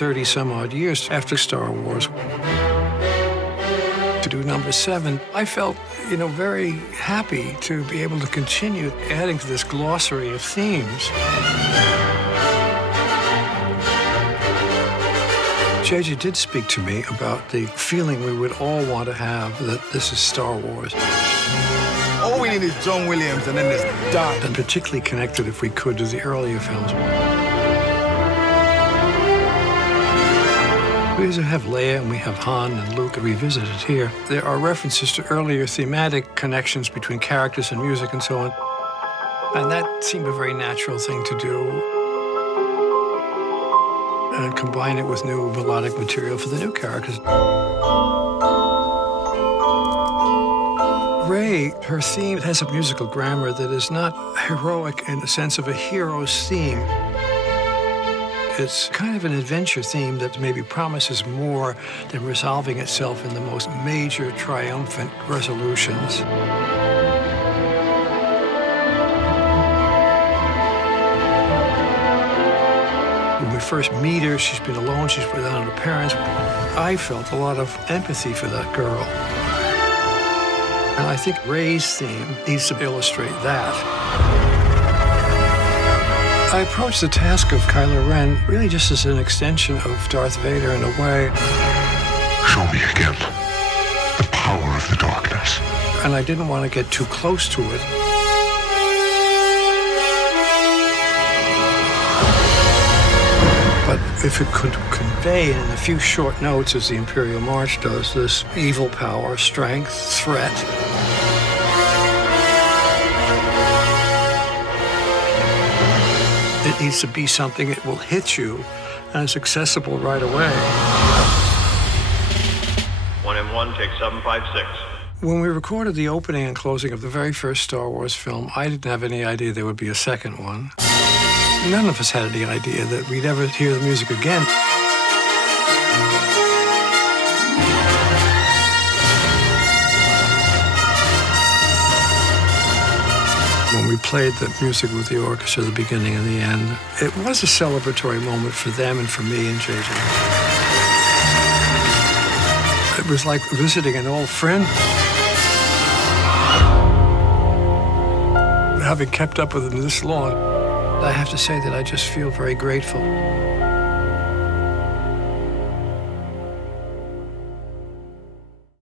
30-some-odd years after Star Wars. To do number 7, I felt, very happy to be able to continue adding to this glossary of themes. JJ did speak to me about the feeling we would all want to have that this is Star Wars. All we need is John Williams, and then it's done. And particularly connected, if we could, to the earlier films. We have Leia and we have Han and Luke revisited here. There are references to earlier thematic connections between characters and music and so on. And that seemed a very natural thing to do. And combine it with new melodic material for the new characters. Rey, her theme has a musical grammar that is not heroic in the sense of a hero's theme. It's kind of an adventure theme that maybe promises more than resolving itself in the most major, triumphant resolutions. When we first meet her, she's been alone, she's without her parents. I felt a lot of empathy for that girl. And I think Rey's theme needs to illustrate that. I approached the task of Kylo Ren really just as an extension of Darth Vader in a way. Show me again the power of the darkness. And I didn't want to get too close to it. But if it could convey in a few short notes, as the Imperial March does, this evil power, strength, threat, it needs to be something that will hit you and is accessible right away. 1M1, take 756. When we recorded the opening and closing of the very first Star Wars film, I didn't have any idea there would be a second one. None of us had any idea that we'd ever hear the music again. When we played the music with the orchestra, the beginning and the end, it was a celebratory moment for them and for me and JJ. It was like visiting an old friend. Having kept up with them this long, I have to say that I just feel very grateful.